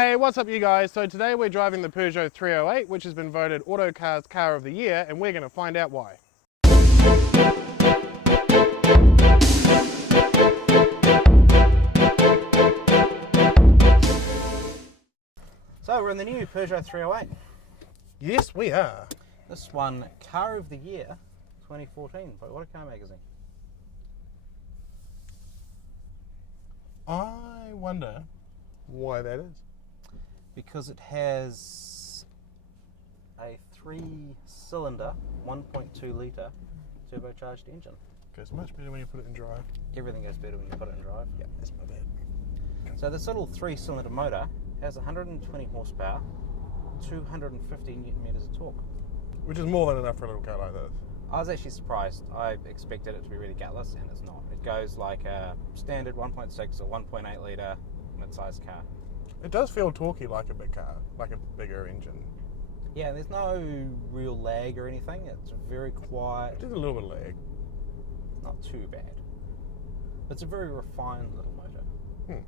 Hey, what's up you guys? So today we're driving the Peugeot 308, which has been voted Autocar's Car of the Year, and we're going to find out why. So we're in the new Peugeot 308. Yes, we are. This one, Car of the Year 2014 by Autocar magazine. I wonder why that is. Because it has a 3-cylinder, 1.2 litre turbocharged engine. Goes much better when you put it in drive. Everything goes better when you put it in drive. Yeah, that's my bad. So this little 3-cylinder motor has 120 horsepower, 250 newton meters of torque. Which is more than enough for a little car like this. I was actually surprised. I expected it to be really gutless, and it's not. It goes like a standard 1.6 or 1.8 litre mid-sized car. It does feel torquey like a big car, like a bigger engine. Yeah, there's no real lag or anything. It's very quiet. Just a little bit of lag. Not too bad. It's a very refined little motor.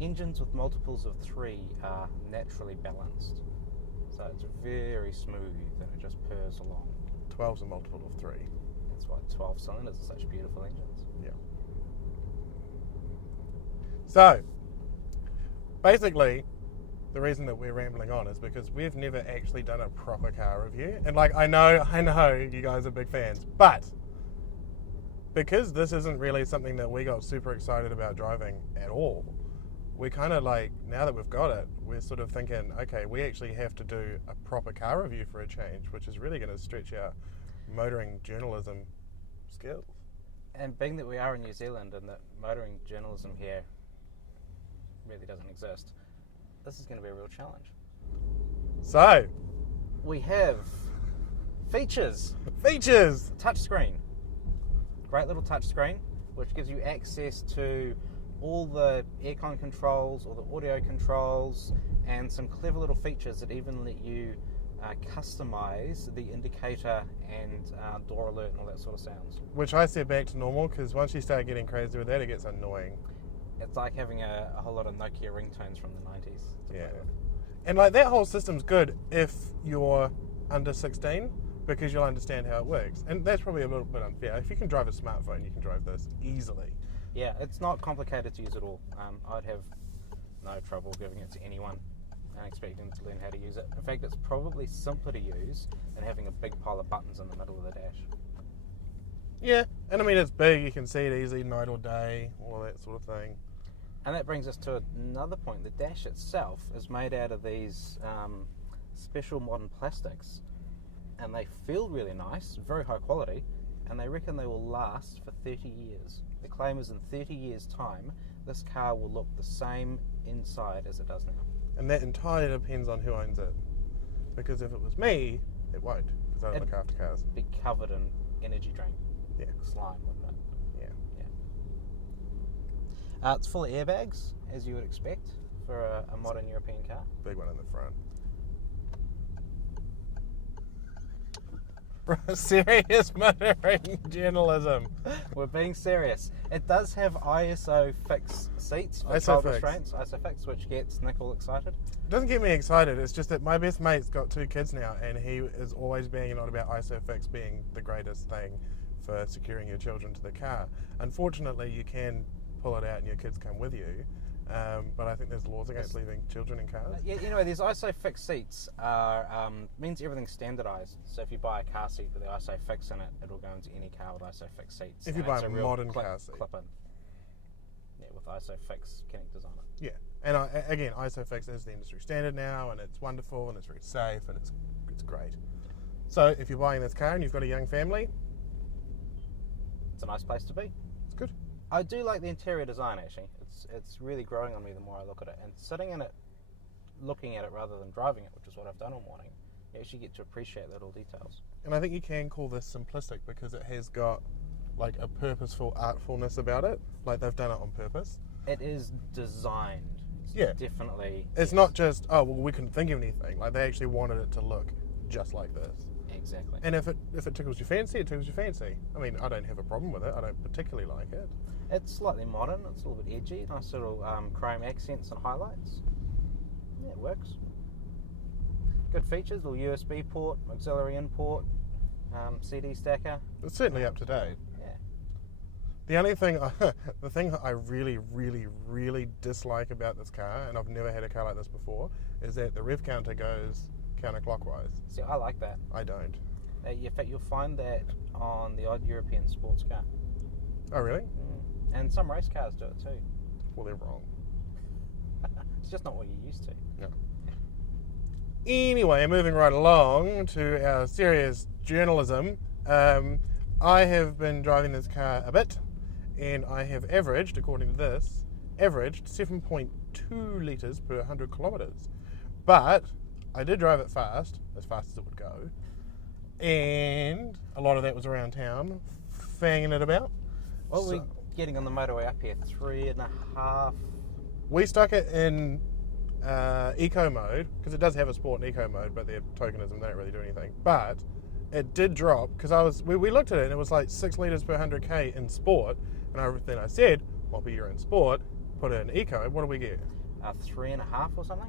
Engines with multiples of 3 are naturally balanced. So it's very smooth and it just purrs along. 12's a multiple of 3. That's why 12 cylinders are such beautiful engines. Yeah. So, basically, the reason that we're rambling on is because we've never actually done a proper car review. And like, I know you guys are big fans, but because this isn't really something that we got super excited about driving at all, we kind of like, now that we've got it, we're sort of thinking, okay, we actually have to do a proper car review for a change, which is really going to stretch our motoring journalism skills. And being that we are in New Zealand and that motoring journalism here really doesn't exist, this is going to be a real challenge. So, we have features. Features! Touchscreen. Great little touchscreen, which gives you access to all the aircon controls, all the audio controls, and some clever little features that even let you customize the indicator and door alert and all that sort of sounds. Which I set back to normal, because once you start getting crazy with that, it gets annoying. It's like having a whole lot of Nokia ringtones from the 90s. Yeah. And like, that whole system's good if you're under 16, because you'll understand how it works. And that's probably a little bit unfair. If you can drive a smartphone, you can drive this easily. Yeah, it's not complicated to use at all. I'd have no trouble giving it to anyone and expecting them to learn how to use it. In fact, it's probably simpler to use than having a big pile of buttons in the middle of the dash. Yeah, and I mean, it's big, you can see it easy night or day, all that sort of thing. And that brings us to another point. The dash itself is made out of these special modern plastics, and they feel really nice, very high quality, and they reckon they will last for 30 years. The claim is in 30 years' time, this car will look the same inside as it does now. And that entirely depends on who owns it. Because if it was me, it won't, because I don't look after cars. It'd be covered in energy drink. Yeah. Slime, wouldn't it? Yeah. Yeah. It's full of airbags, as you would expect for a modern European car. Big one in the front. Serious motoring journalism. We're being serious. It does have ISO fix seats for child restraints. ISOFIX, which gets Nick all excited. It doesn't get me excited, it's just that my best mate's got 2 kids now, and he is always banging on about ISOFIX being the greatest thing for securing your children to the car. Unfortunately, you can pull it out and your kids come with you, but I think there's laws against leaving children in cars. Yeah, anyway, these ISOFIX seats are means everything's standardised. So if you buy a car seat with the ISOFIX in it, it'll go into any car with ISOFIX seats. If you buy a modern car seat. Clip-in. Yeah, with ISOFIX connectors on it. Yeah, and again, ISOFIX is the industry standard now, and it's wonderful, and it's very safe, and it's great. So if you're buying this car and you've got a young family, it's a nice place to be. It's good. I do like the interior design, actually. It's really growing on me the more I look at it. And sitting in it, looking at it rather than driving it, which is what I've done all morning, you actually get to appreciate little details. And I think you can call this simplistic because it has got like a purposeful artfulness about it. Like, they've done it on purpose. It is designed. Yeah. Definitely. It's not just, oh, well, we couldn't think of anything. Like, they actually wanted it to look just like this. Exactly. And if it tickles your fancy, it tickles your fancy. I mean, I don't have a problem with it. I don't particularly like it. It's slightly modern. It's a little bit edgy. Nice little chrome accents and highlights. Yeah, it works. Good features, little USB port, auxiliary in port, CD stacker. It's certainly up to date. Yeah. The only thing, the thing that I really, really, really dislike about this car, and I've never had a car like this before, is that the rev counter goes counterclockwise. See, I like that. I don't. In fact, you'll find that on the odd European sports car. Oh, really? And some race cars do it too. Well, they're wrong. It's just not what you're used to. No. Anyway, moving right along to our serious journalism. I have been driving this car a bit, and I have averaged, according to this, 7.2 litres per 100 kilometres. But I did drive it fast as it would go, and a lot of that was around town, fanging it about. What were we getting on the motorway up here? 3.5? We stuck it in eco mode, because it does have a sport and eco mode, but they're tokenism, they don't really do anything. But it did drop, because we looked at it and it was like 6 litres per 100k in sport, and then I said, Moppie, you're in sport, put it in eco, what do we get? 3.5 or something?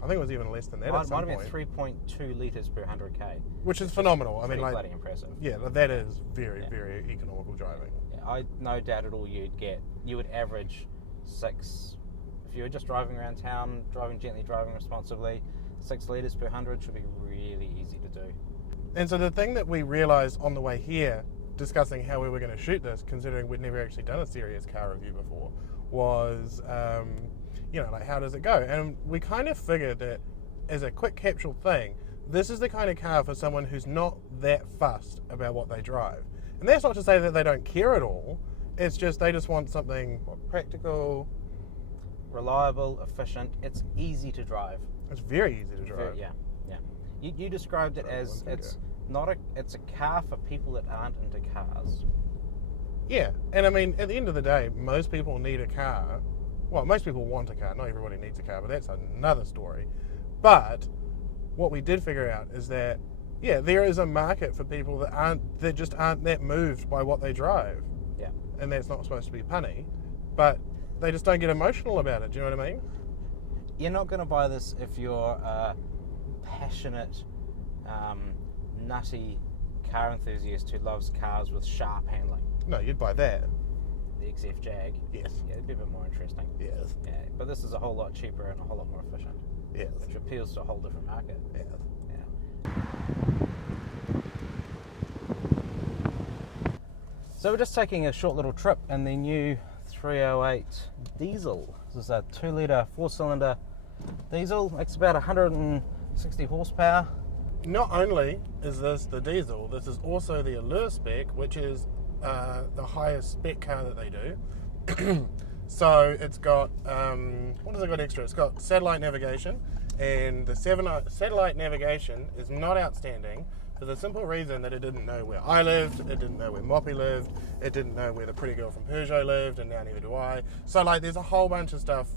I think it was even less than that. Might have been 3.2 litres per 100k. Which is phenomenal. I mean, like, bloody impressive. Yeah, that is very, very economical driving. Yeah, I no doubt at all you would average 6. If you were just driving around town, driving gently, driving responsibly, 6 litres per 100 should be really easy to do. And so the thing that we realised on the way here, discussing how we were going to shoot this, considering we'd never actually done a serious car review before, was, like, how does it go? And we kind of figured that as a quick capsule thing, this is the kind of car for someone who's not that fussed about what they drive. And that's not to say that they don't care at all, it's just they just want something practical, reliable, efficient. It's easy to drive. It's very easy to drive. Yeah. You described it as it's a car for people that aren't into cars. Yeah, and I mean, at the end of the day, most people need a car. Well, most people want a car. Not everybody needs a car, but that's another story. But what we did figure out is that, yeah, there is a market for people that just aren't that moved by what they drive. Yeah. And that's not supposed to be punny, but they just don't get emotional about it. Do you know what I mean? You're not going to buy this if you're a passionate, nutty car enthusiast who loves cars with sharp handling. No, you'd buy that. The XF Jag. Yes. Yeah, it'd be a bit more interesting. Yes. Yeah, but this is a whole lot cheaper and a whole lot more efficient. Yes. Which appeals to a whole different market. Yes. Yeah. So we're just taking a short little trip in the new 308 diesel. This is a 2-litre 4-cylinder diesel. It's about 160 horsepower. Not only is this the diesel, this is also the Allure spec, which is the highest spec car that they do. So it's got, what has it got extra? It's got satellite navigation, and the satellite navigation is not outstanding for the simple reason that it didn't know where I lived, it didn't know where Moppie lived, it didn't know where the pretty girl from Peugeot lived, and now neither do I. So like there's a whole bunch of stuff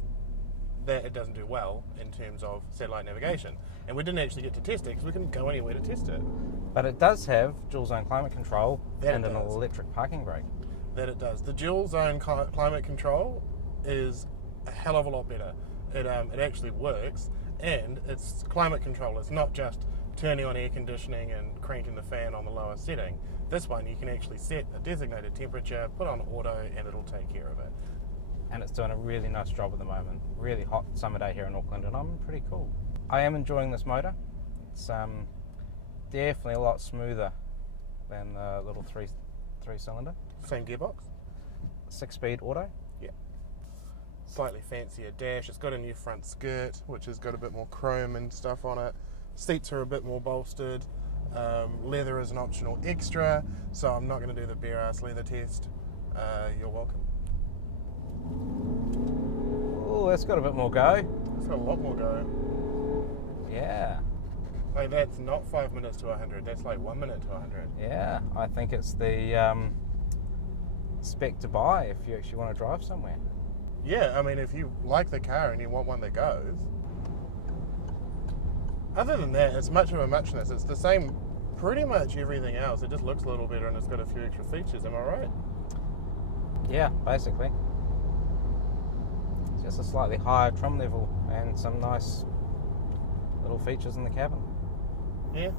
that it doesn't do well in terms of satellite navigation. And we didn't actually get to test it because we couldn't go anywhere to test it. But it does have dual zone climate control and an does. electric parking brake. That it does. The dual zone climate control is a hell of a lot better. It actually works, and it's climate control. It's not just turning on air conditioning and cranking the fan on the lowest setting. This one you can actually set a designated temperature, put on auto, and it'll take care of it. And it's doing a really nice job at the moment. Really hot summer day here in Auckland, and I'm pretty cool. I am enjoying this motor. It's definitely a lot smoother than the little three-cylinder. Same gearbox? 6-speed auto. Yeah. Slightly fancier dash. It's got a new front skirt, which has got a bit more chrome and stuff on it. Seats are a bit more bolstered. Leather is an optional extra, so I'm not going to do the bare-ass leather test. You're welcome. Oh, that's got a bit more go. It's got a lot more go. Yeah. Like, that's not 5 minutes to 100, that's like 1 minute to 100. Yeah, I think it's the spec to buy if you actually want to drive somewhere. Yeah, I mean, if you like the car and you want one that goes. Other than that, it's much of a muchness. It's the same, pretty much everything else. It just looks a little better and it's got a few extra features, am I right? Yeah, basically. It's just a slightly higher trim level and some nice little features in the cabin. Yeah.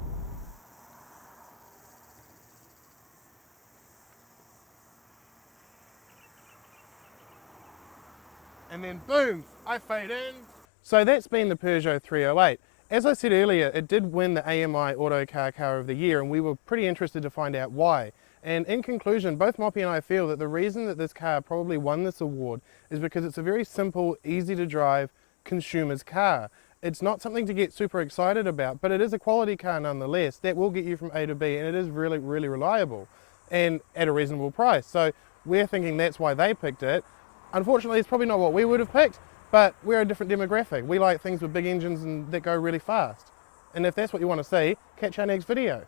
And then boom, I fade in. So that's been the Peugeot 308. As I said earlier, it did win the AMI Autocar Car of the Year, and we were pretty interested to find out why. And in conclusion, both Moppie and I feel that the reason that this car probably won this award is because it's a very simple, easy to drive consumer's car. It's not something to get super excited about, but it is a quality car nonetheless that will get you from A to B, and it is really, really reliable and at a reasonable price. So we're thinking that's why they picked it. Unfortunately, it's probably not what we would have picked, but we're a different demographic. We like things with big engines and that go really fast. And if that's what you want to see, catch our next video.